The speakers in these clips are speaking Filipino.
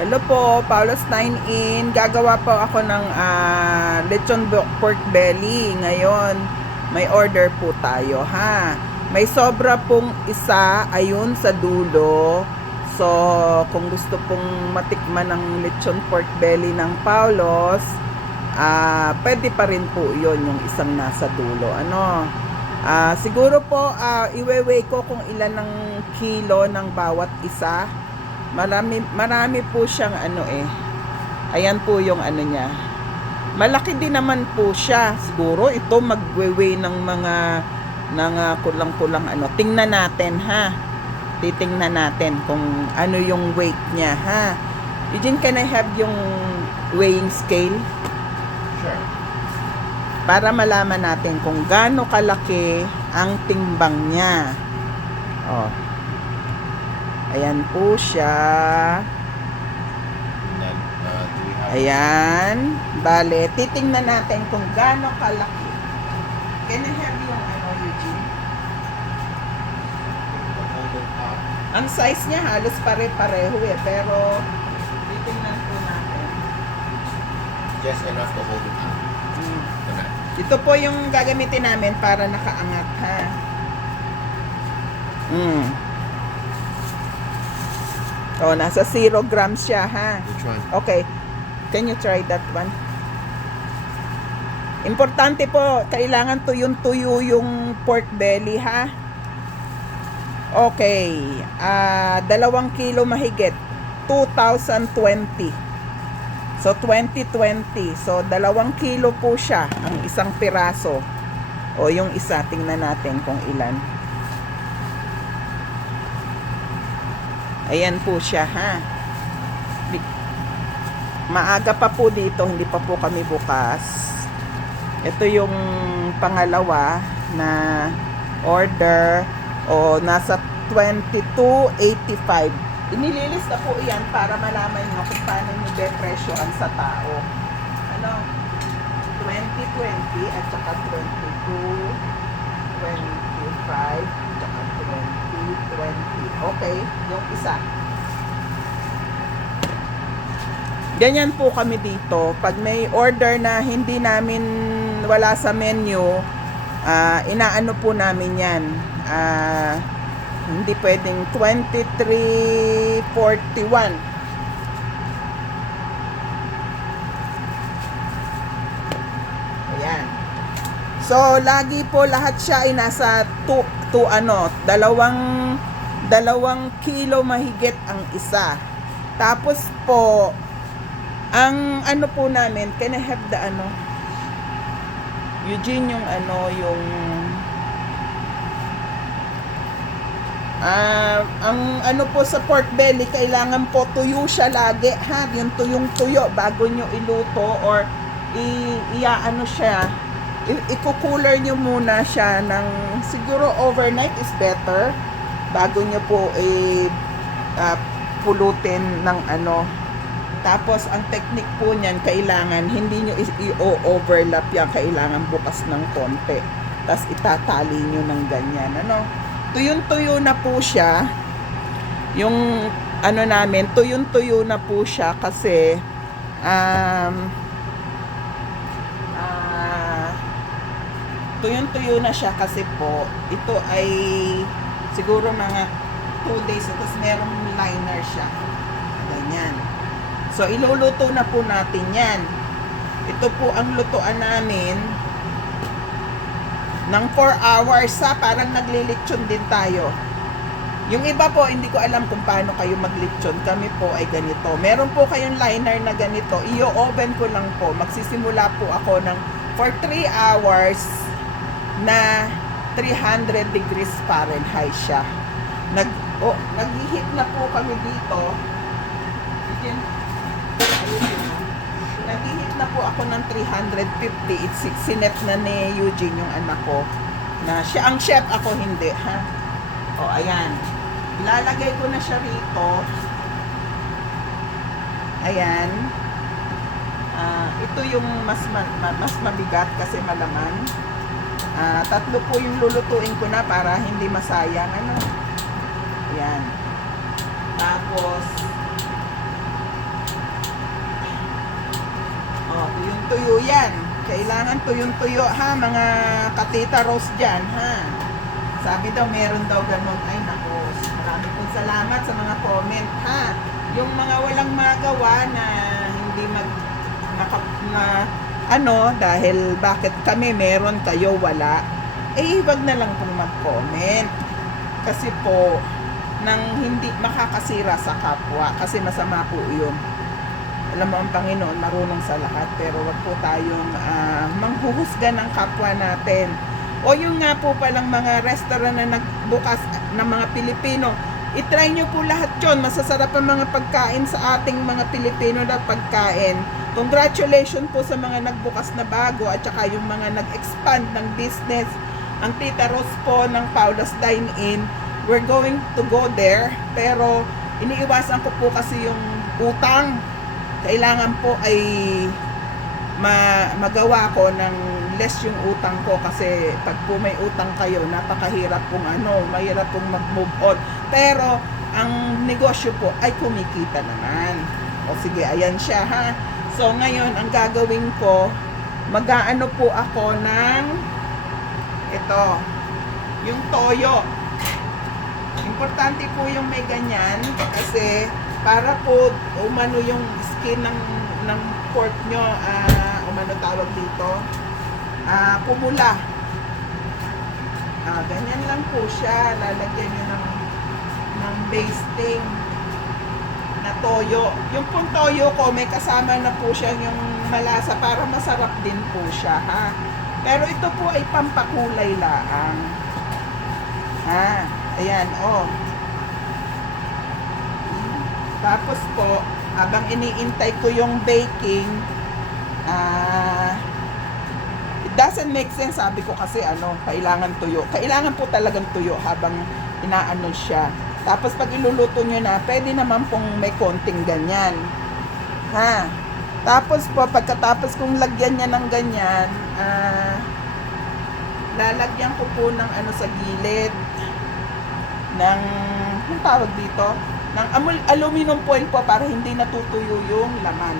Hello po, Paulos 9 in. Gagawa po ako ng lechon pork belly. Ngayon, may order po tayo ha. May sobra pong isa ayun sa dulo. So, kung gusto pong matikman ng lechon pork belly ng Paulos, pwede pa rin po yon yung isang nasa dulo. Ano? Siguro po, iwe-weigh ko kung ilan ng kilo ng bawat isa. Marami po siyang ano eh. Ayan po yung ano niya. Malaki din naman po siya. Siguro ito magwe-weigh ng mga kulang-kulang ano. Tingnan natin ha. Titingnan natin kung ano yung weight niya ha. Eugene, can I have yung weighing scale? Sure. Para malaman natin kung gaano kalaki ang timbang niya. Oh. Ayan po siya. And then, do we have... Ayan. Bale, titingnan natin kung gaano kalaki. Can I have yung ano, Eugene? the golden pot? Ang size niya halos pare-pareho eh. Pero, titingnan po natin. Just enough to hold it up. Hmm. Okay. Ito po yung gagamitin namin para nakaangat ha. Oh, nasa 0 grams siya ha. Which one? Okay. Can you try that one? Importante po, kailangan tuyong-tuyo yung pork belly ha. Okay. 2 kilo mahigit. 2020. So 2020. So 2 kilo po siya ang isang piraso. O yung isa, tingnan natin kung ilan. Ayan po siya ha. Maaga pa po dito, hindi pa po kami bukas. Ito yung pangalawa na order o nasa 22.85. Inililista po iyan para malaman nyo kung paano nyo bepresyohan sa tao. Ano? 2020 at saka 22, 25, tsaka 2020. Okay, yung isa. Ganyan po kami dito. Pag may order na hindi namin wala sa menu, inaano po namin yan. Hindi pwedeng 23.41. Ayan. So, lagi po lahat siya ay nasa 2 kilo mahigit ang isa. Tapos po, ang ano po namin, can I have the ano? Eugene, yung ano, yung ang ano po sa pork belly, kailangan po tuyo siya lagi ha, yung tuyong-tuyo bago nyo iluto or iaano siya, i-cooler nyo muna siya ng siguro overnight is better bago nyo po pulutin ng ano. Tapos ang technique po niyan, kailangan hindi nyo i-overlap yan, kailangan bukas ng konti, tapos itatali nyo ng ganyan ano. Tuyong-tuyo na po siya. Yung ano namin, tuyong-tuyo na po siya kasi tuyong-tuyo na siya kasi po ito ay siguro mga 2 days, tapos merong liner siya. Ganyan. So, iluluto na po natin yan. Ito po ang lutuan namin ng 4 hours ha, parang naglilitsyon din tayo. Yung iba po, hindi ko alam kung paano kayo maglitsyon. Kami po ay ganito. Meron po kayong liner na ganito. I-oven ko lang po. Magsisimula po ako ng for 3 hours na 300 degrees Fahrenheit siya. Nag-heat na po kami dito. Nag-heat na po ako ng 350. Sinet na ni Eugene yung anak ko. Na siya ang chef, ako hindi ha. O ayan. Ilalagay ko na siya rito. Ayan. Ito yung mas mabigat kasi malaman. 3 po yung lulutuin ko na para hindi masayang ano. Ayan. Tapos Kailangan tuyong-tuyo ha, mga katita Rose dyan ha. Sabi daw, meron daw ganun. Ay nako, marami pong salamat sa mga comment ha. Yung mga walang magawa na hindi dahil bakit kami meron kayo wala, wag na lang pong mag-comment. Kasi po, nang hindi makakasira sa kapwa, kasi masama po yun. Alam mo, ang Panginoon marunong sa lahat, pero wag po tayong manghuhusga ng kapwa natin. O yung nga po palang mga restaurant na nagbukas ng mga Pilipino, itry nyo po lahat yun. Masasarap ang mga pagkain sa ating mga Pilipino na pagkain. Congratulations po sa mga nagbukas na bago at saka yung mga nag-expand ng business. Ang Tita Rose po ng Paula's Dine-In, we're going to go there, pero iniiwasan ko po kasi yung utang. Kailangan po ay magawa ko ng less yung utang ko, kasi pag po may utang kayo, napakahirap pong mahirap pong mag-move on. Pero ang negosyo po ay kumikita naman. O sige, ayan siya ha. So ngayon, ang gagawin ko, mag-aano po ako ng ito, yung toyo. Importante po yung may ganyan, kasi para po umano yung skin ng pork nyo, umano tawag dito, pumula. Ganyan lang po siya. Lalagyan nyo ng basting na toyo. Yung pong toyo ko, may kasama na po siya yung malasa para masarap din po siya ha. Pero ito po ay pampakulay laang. Ha, ayan, Tapos po, habang iniintay ko yung baking, it doesn't make sense, sabi ko kasi kailangan tuyo. Kailangan po talagang tuyo habang inaano siya. Tapos pag iluluto nyo na, pwede naman pong may konting ganyan. Ha? Tapos po, pagkatapos kong lagyan niya ng ganyan, lalagyan ko po ng sa gilid ng, anong tawag dito? Ng aluminum foil po para hindi natutuyo yung laman.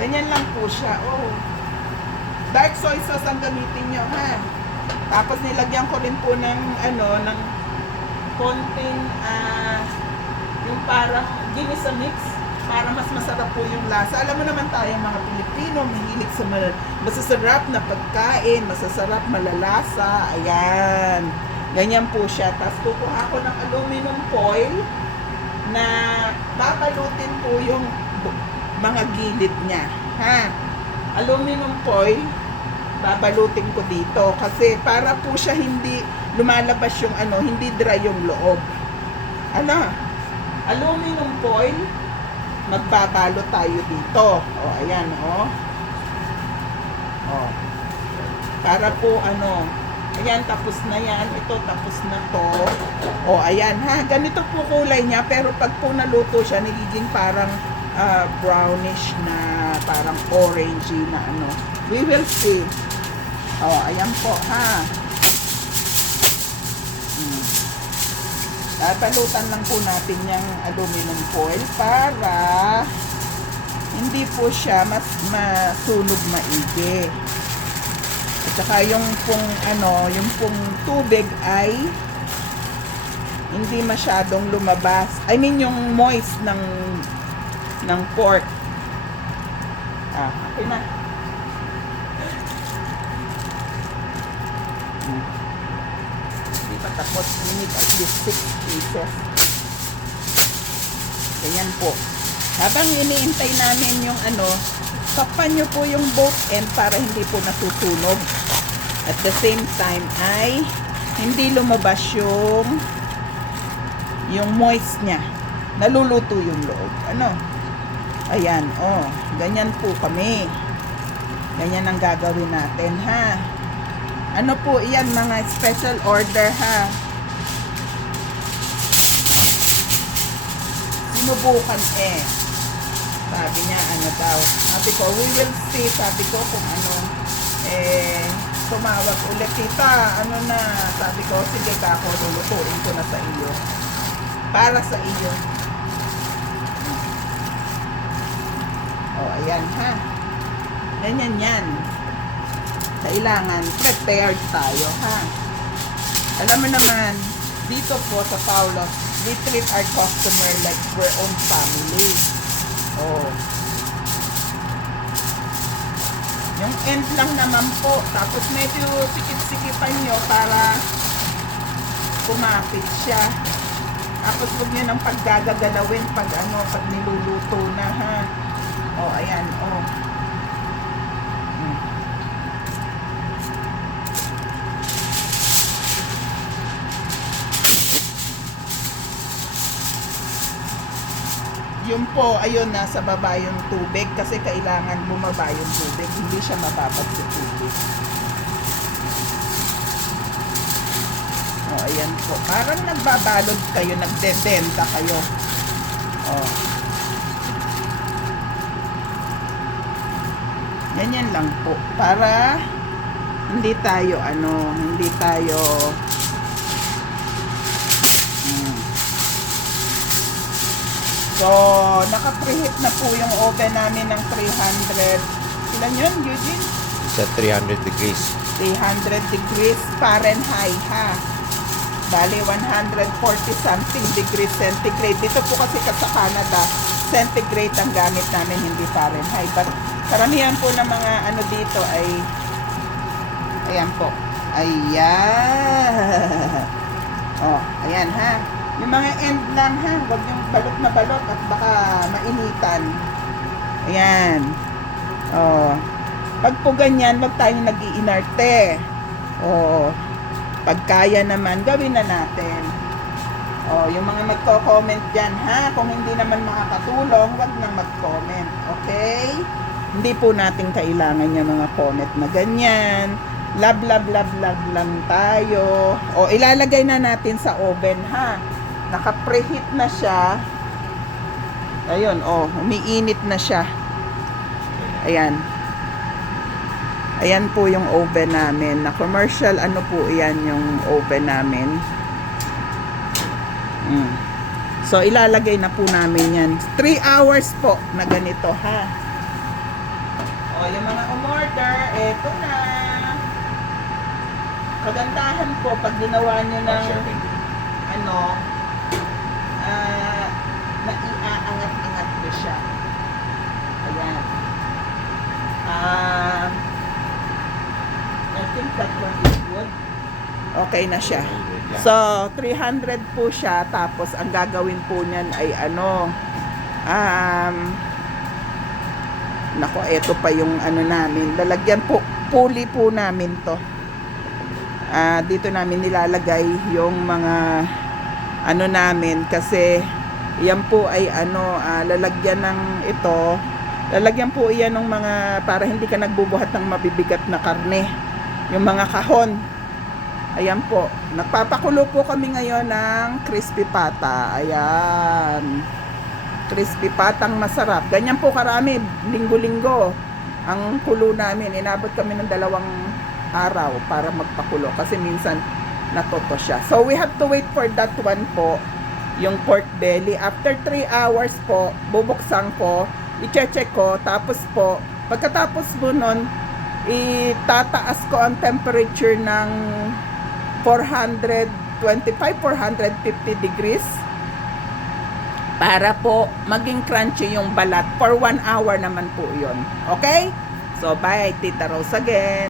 Ganyan lang po siya. Dark soy sauce ang gamitin nyo ha. Tapos nilagyan ko rin po ng ng konting yung parang ginisa mix para mas masarap po yung lasa. Alam mo naman tayong mga Pilipino, mahilig sa masasarap na pagkain, masasarap malalasa. Ayan. Ganyan po siya. Tapos kukuha ko ng aluminum foil na babalutin po yung mga gilid niya. Ha? Aluminum foil, babalutin ko dito. Kasi para po siya hindi lumalabas yung hindi dry yung loob. Aluminum foil, magbabalot tayo dito. Ayan, para po ayan, tapos na yan. Ito, tapos na to. Ayan ha. Ganito po kulay niya. Pero pag po naluto siya, nagiging parang brownish na, parang orangey na We will see. Ayan po ha. Babalutan lang po natin yung aluminum foil para hindi po siya masunog maigi. At saka yung pong tubig ay hindi masyadong lumabas. I mean yung moist ng pork. Okay na. Hindi pa tapos. We need at least 6 pieces. Ganyan po. Habang iniintay namin yung takpan nyo po yung both end para hindi po natutunog. At the same time ay hindi lumabas yung moist niya. Naluluto yung loob. Ayan, ganyan po kami. Ganyan ang gagawin natin, ha. Po, iyan mga special order, ha. Sinubukan sabi niya, daw. Sabi ko, we will see. Sabi ko kung tumawag ulit. Tita, na. Sabi ko, sige ka ako, lulutuin ko na sa iyo. Para sa iyo. Ayan ha. Ganyan yan. Kailangan prepared tayo, ha? Alam mo naman, dito po sa Paulos, we treat our customer like we're own family. Oh. Yung end lang naman po. Tapos medyo sikip-sikipan nyo para kumapit siya. Tapos huwag nyo nang paggagalawin pag pag niluluto na, ha. Oh, ayan, oh. Yun po, ayun, nasa baba yung tubig kasi kailangan bumaba yung tubig. Hindi siya mababad sa tubig. O, ayan po. Parang nagbabalod kayo, nagdedenta kayo. O. Ganyan lang po. Para hindi tayo, hindi tayo So, naka-preheat na po yung oven namin ng 300. Ilan yun, Eugene? It's at 300 degrees. 300 degrees Fahrenheit, ha? Bali, 140 something degrees centigrade. Dito po kasi sa Canada, centigrade ang gamit namin, hindi Fahrenheit. But, karamihan po ng mga dito ay, ayan po. Ayan. Oh, ayan, ha? Yung mga end lang, ha? Huwag yung balot na balot at baka mainitan. Ayan. Oh. Pag po ganyan, wag tayong nag-iinarte. Oh. Pag kaya naman, gawin na natin. Oh, yung mga magko-comment dyan, ha? Kung hindi naman makakatulong, wag nang mag-comment. Okay? Hindi po natin kailangan yung mga comment na ganyan. Love lang tayo. O, ilalagay na natin sa oven, ha? Naka-preheat na siya. Ayun, oh, umiinit na siya. Ayan. Ayan po yung oven namin. Na commercial, po, yan yung oven namin. So, ilalagay na po namin yan. 3 hours po na ganito, ha? O, yung mga umorder, eto na. Kagandahan po, pag ginawa nyo ng, naiaangat-angat ko siya. Ayan. I think that one is good. Okay na siya. So, 300 po siya. Tapos, ang gagawin po niyan ay nako, eto pa yung namin. Lalagyan po, puli po namin to. Dito namin nilalagay yung mga namin kasi yan po ay lalagyan ng ito, lalagyan po iyan ng mga para hindi ka nagbubuhat ng mabibigat na karne, yung mga kahon. Ayan po, nagpapakulo po kami ngayon ng crispy pata. Ayan, crispy patang masarap. Ganyan po karami, linggo-linggo ang kulo namin. Inabot kami ng 2 araw para magpakulo kasi minsan natuto siya. So we have to wait for that one po, yung pork belly. After 3 hours po, bubuksan ko, i-check ko, tapos po, pagkatapos po nun, itataas ko ang temperature ng 425, 450 degrees para po maging crunchy yung balat. For 1 hour naman po yun. Okay? So bye, Tita Rose again.